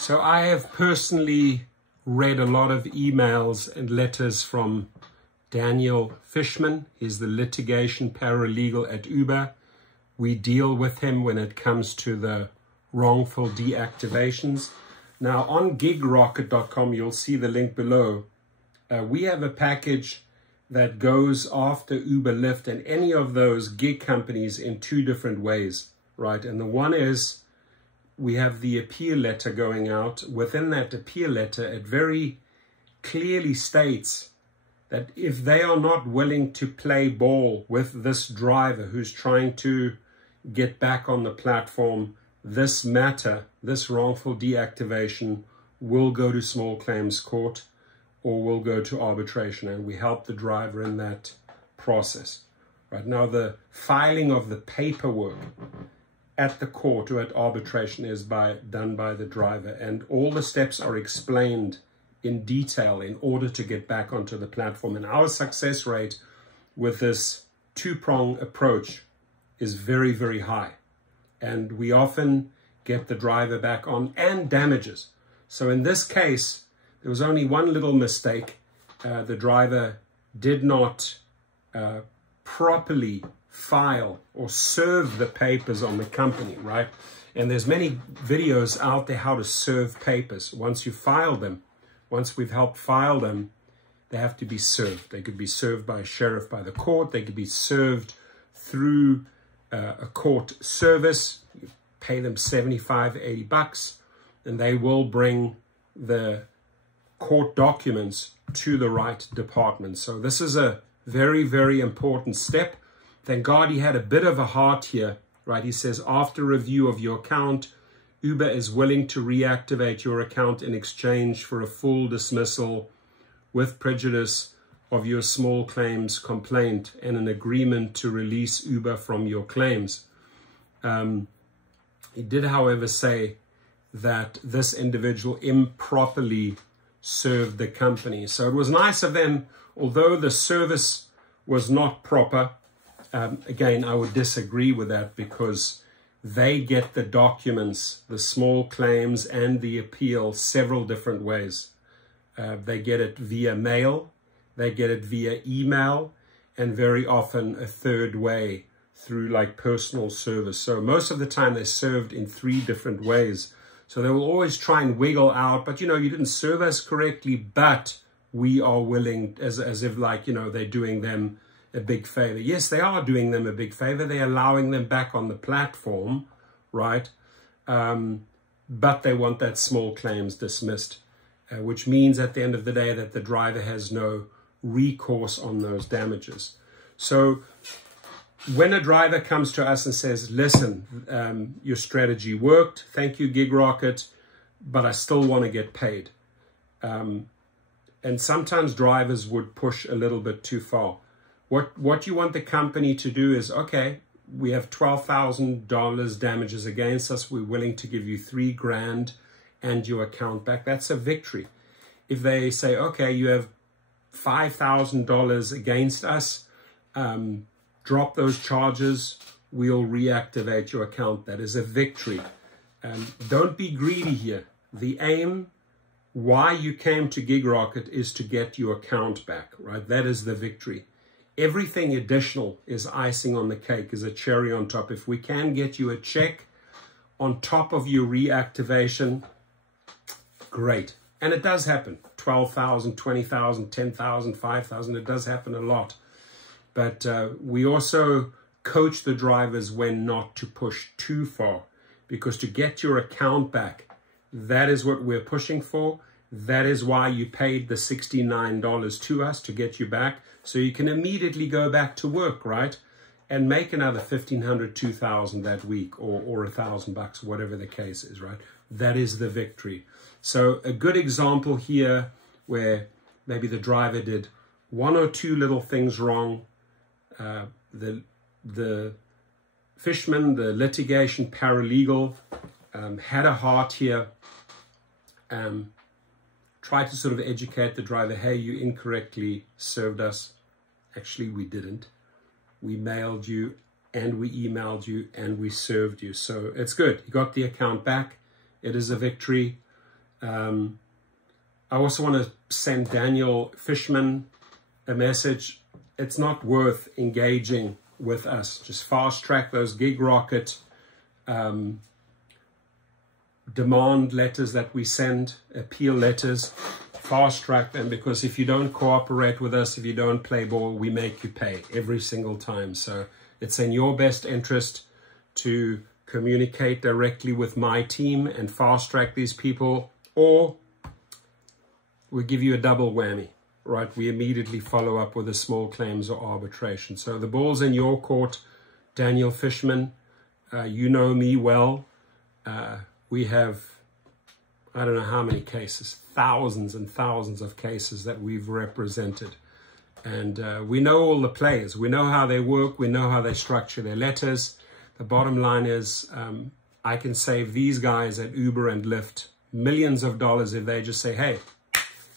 So I have personally read a lot of emails and letters from Daniel Fishman. He's the litigation paralegal at Uber. We deal with him when it comes to the wrongful deactivations. Now on gigrocket.com, you'll see the link below. We have a package that goes after Uber, Lyft, and any of those gig companies in two different ways, right? And the one is, we have the appeal letter going out. Within that appeal letter, it very clearly states that if they are not willing to play ball with this driver who's trying to get back on the platform, this matter, this wrongful deactivation, will go to small claims court or will go to arbitration, and we help the driver in that process. Right now, the filing of the paperwork at the court or at arbitration is done by the driver, and all the steps are explained in detail in order to get back onto the platform. And our success rate with this two-prong approach is very, very high, and we often get the driver back on and damages. So in this case, there was only one little mistake. The driver did not properly file or serve the papers on the company, right? And there's many videos out there how to serve papers. Once you file them, once we've helped file them, they have to be served. They could be served by a sheriff, by the court. They could be served through a court service. You pay them $75, $80, and they will bring the court documents to the right department. So this is a very, very important step. Thank God he had a bit of a heart here, right? He says, after review of your account, Uber is willing to reactivate your account in exchange for a full dismissal with prejudice of your small claims complaint and an agreement to release Uber from your claims. He did, however, say that this individual improperly served the company. So it was nice of them, although the service was not proper. Again, I would disagree with that, because they get the documents, the small claims and the appeal, several different ways. They get it via mail, they get it via email, and very often a third way through like personal service. So most of the time they're served in 3 different ways. So they will always try and wiggle out, but you know, you didn't serve us correctly, but we are willing, as if like, you know, they're doing them a big favor. Yes, they are doing them a big favor. They're allowing them back on the platform, right? But they want that small claims dismissed, which means at the end of the day that the driver has no recourse on those damages. So when a driver comes to us and says, listen, your strategy worked, thank you, GigRocket, but I still want to get paid. And sometimes drivers would push a little bit too far. What you want the company to do is, okay, we have $12,000 damages against us. We're willing to give you $3,000 and your account back. That's a victory. If they say, okay, you have $5,000 against us, drop those charges, we'll reactivate your account. That is a victory. Don't be greedy here. The aim, why you came to GigRocket, is to get your account back, right? That is the victory. Everything additional is icing on the cake, is a cherry on top. If we can get you a check on top of your reactivation, great. And it does happen. 12,000, 20,000, 10,000, 5,000. It does happen a lot. But we also coach the drivers when not to push too far, because to get your account back, that is what we're pushing for. That is why you paid the $69 to us, to get you back, so you can immediately go back to work, right? And make another $1,500, $2,000 that week, or $1,000, whatever the case is, right? That is the victory. So a good example here where maybe the driver did 1 or 2 little things wrong. The Fishman, the litigation paralegal, had a heart here. Try to sort of educate the driver, hey, you incorrectly served us. Actually, we didn't. We mailed you and we emailed you and we served you. So it's good. You got the account back. It is a victory. I also want to send Daniel Fishman a message. It's not worth engaging with us. Just fast track those Gig Rocket demand letters that we send, appeal letters. Fast track them, because if you don't cooperate with us, if you don't play ball, we make you pay every single time. So it's in your best interest to communicate directly with my team and fast track these people, or we give you a double whammy, right? We immediately follow up with a small claims or arbitration. So the ball's in your court, Daniel Fishman. You know me well. We have, I don't know how many cases, thousands and thousands of cases that we've represented. And we know all the players. We know how they work. We know how they structure their letters. The bottom line is I can save these guys at Uber and Lyft millions of dollars if they just say, hey,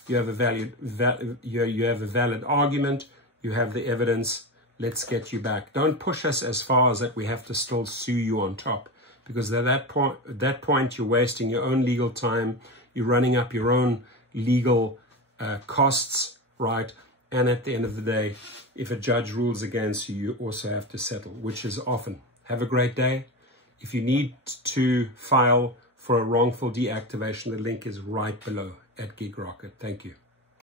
you have a valid argument. You have the evidence. Let's get you back. Don't push us as far as that we have to still sue you on top. Because at that point, you're wasting your own legal time. You're running up your own legal costs, right? And at the end of the day, if a judge rules against you, you also have to settle, which is often. Have a great day. If you need to file for a wrongful deactivation, the link is right below at Gig Rocket. Thank you.